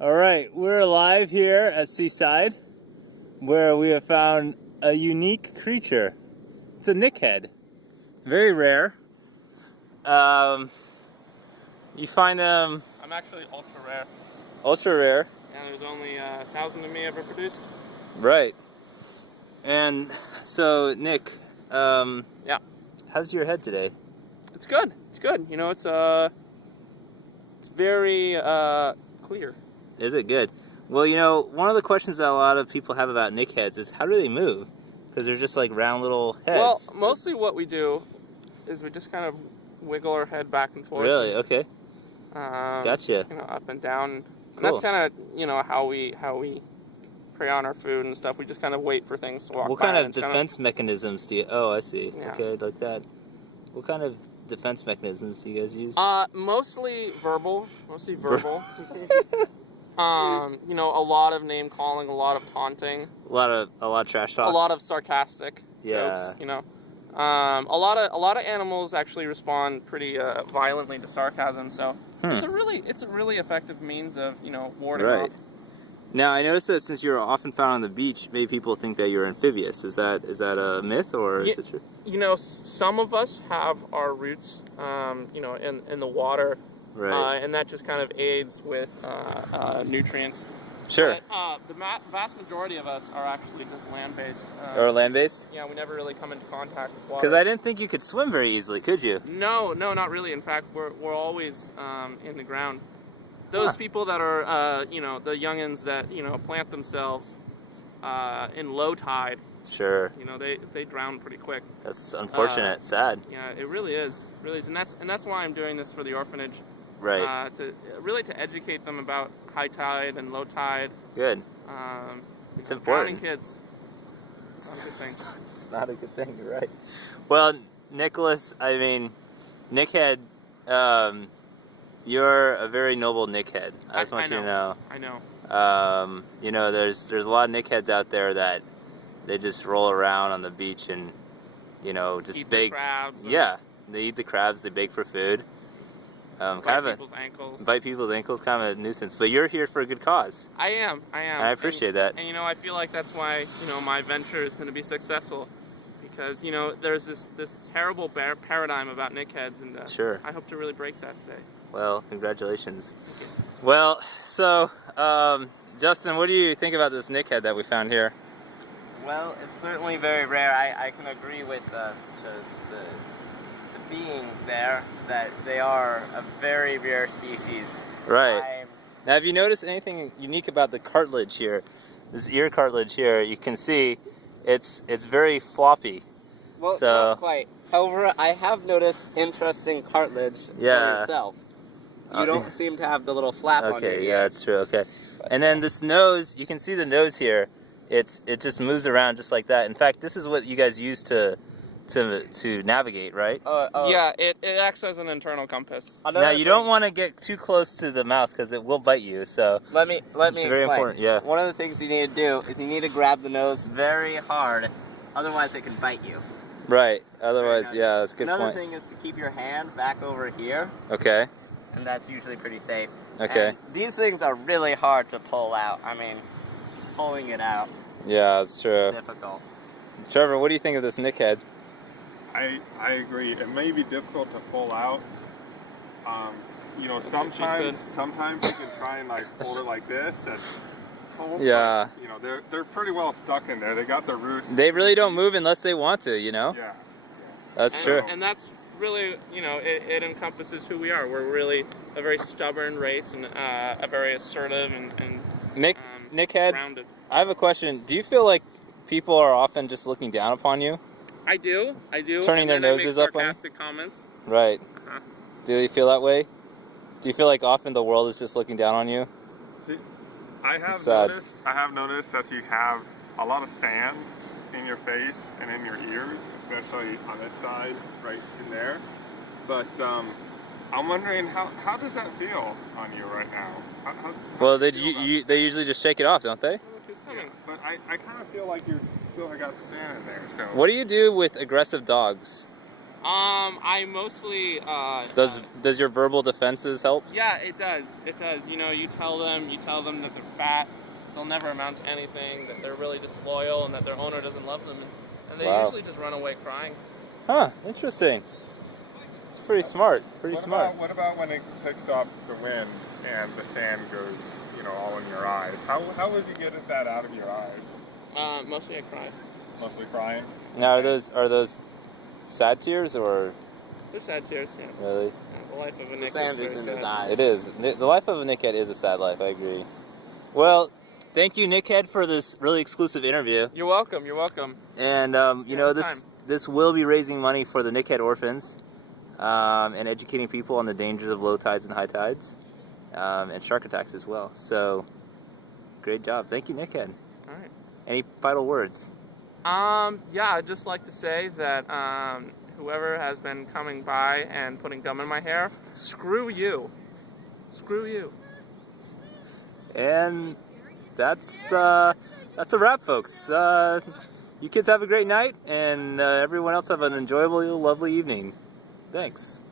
All right, we're live here at Seaside, where we have found a unique creature. It's a nickhead, very rare. You find them I'm actually ultra rare. ultra rare, And there's only 1,000 of me ever produced. right? And so, Nick, Yeah, how's your head today? it's good. It's good. You know, it's very clear. Is it good? Well, you know, one of the questions that a lot of people have about nickheads is how do they move? Because they're just like round little heads. Well, mostly what we do is we just kind of wiggle our head back and forth. Really? Okay. Gotcha. You know, up and down. Cool. And that's kind of, you know, how we prey on our food and stuff. We just kind of wait for things to walk What by. kind of defense mechanisms do you... Oh, I see. Yeah. Okay, like that. What kind of defense mechanisms do you guys use? Mostly verbal. Mostly verbal. You know, a lot of name calling, a lot of taunting. A lot of trash talk. A lot of sarcastic Yeah. jokes, you know. A lot of animals actually respond pretty violently to sarcasm, so it's a really effective means of, you know, warding off. Now I noticed that since you're often found on the beach, maybe people think that you're amphibious. Is that a myth or is it true? You know, some of us have our roots, you know, in the water, Right. and that just kind of aids with nutrients. Sure. But, the vast majority of us are actually just land-based. Or land-based? Yeah, we never really come into contact with water. Because I didn't think you could swim very easily, could you? No, not really. In fact, we're always in the ground. Those people that are, you know, the youngins that, you know, plant themselves in low tide. Sure. You know, they drown pretty quick. That's unfortunate. Sad. Yeah, it really is. It really is, and that's why I'm doing this for the orphanage. Right. To educate them about high tide and low tide. Good. It's important. Drowning kids. It's not a good thing. It's not a good thing. You're right. Well, Nicholas, I mean, Nickhead, you're a very noble Nickhead. I just want you to know. I know. You know, there's a lot of Nickheads out there that they just roll around on the beach and, you know, just eat bake. The crabs. Yeah, they eat the crabs. They bake for food. Bite people's ankles. Bite people's ankles, kind of a nuisance. But you're here for a good cause. I am. And I appreciate that. And you know, I feel like that's why, you know, my venture is going to be successful, because, you know, there's this terrible paradigm about nickheads, and sure. I hope to really break that today. Well, congratulations. Well, so Justin, what do you think about this nickhead that we found here? Well, it's certainly very rare. I can agree with the being there, that they are a very rare species. Right. Now, have you noticed anything unique about the cartilage here? This ear cartilage here, you can see it's very floppy. Well, so, not quite. However, I have noticed interesting cartilage for yourself. You don't seem to have the little flap on your ear. Okay, yeah, that's true. Okay. And then this nose, you can see the nose here. It just moves around just like that. In fact, this is what you guys use to navigate, right? Yeah, it acts as an internal compass. Now you don't want to get too close to the mouth because it will bite you. So let me explain. Very important. Yeah. One of the things you need to do is you need to grab the nose very hard, otherwise it can bite you. Right. Otherwise, yeah, that's a good Another point. thing is to keep your hand back over here. Okay. And that's usually pretty safe. Okay. And these things are really hard to pull out. I mean, pulling it out. Yeah, that's true. Is difficult. Trevor, what do you think of this nickhead? I agree. It may be difficult to pull out. You know, sometimes you can try and like hold it like this and pull. Yeah. But, you know, they're pretty well stuck in there. They got their roots. They really don't move unless they want to, you know? Yeah. That's true. And that's really, you know, it encompasses who we are. We're really a very stubborn race, and a very assertive and Nickhead, grounded. I have a question. Do you feel like people are often just looking down upon you? I do. Turning their noses up on you? Sarcastic comments. Right. Do you feel that way? Do you feel like often the world is just looking down on you? See, I have noticed that you have a lot of sand in your face and in your ears, especially on this side, right in there. But I'm wondering how does that feel on you right now? Well, they usually just shake it off, don't they? Look who's coming. But I kind of feel like you still got the sand in there. So What do you do with aggressive dogs? I mostly Does your verbal defenses help? Yeah, it does. It does. You know, you tell them that they're fat, they'll never amount to anything, that they're really disloyal, and that their owner doesn't love them, and they usually just run away crying. Huh? Interesting. It's pretty smart. Pretty smart. What about when it picks up the wind and the sand goes, you know, all in your eyes? How would you get that out of your eyes? Mostly I cry. Mostly crying. Now, are those sad tears or? They're sad tears. Yeah. Really? Yeah, the life of a Nickhead. Sand is in his eyes. It is. The life of a Nickhead is a sad life. I agree. Well, thank you, Nickhead, for this really exclusive interview. You're welcome. You're welcome. And you know, this will be raising money for the Nickhead orphans, and educating people on the dangers of low tides and high tides, and shark attacks as well. So, great job. Thank you, Nickhead. All right. Any final words? Yeah, I'd just like to say that whoever has been coming by and putting gum in my hair, screw you. Screw you. And that's a wrap, folks. You kids have a great night, and everyone else have an enjoyable, lovely evening. Thanks.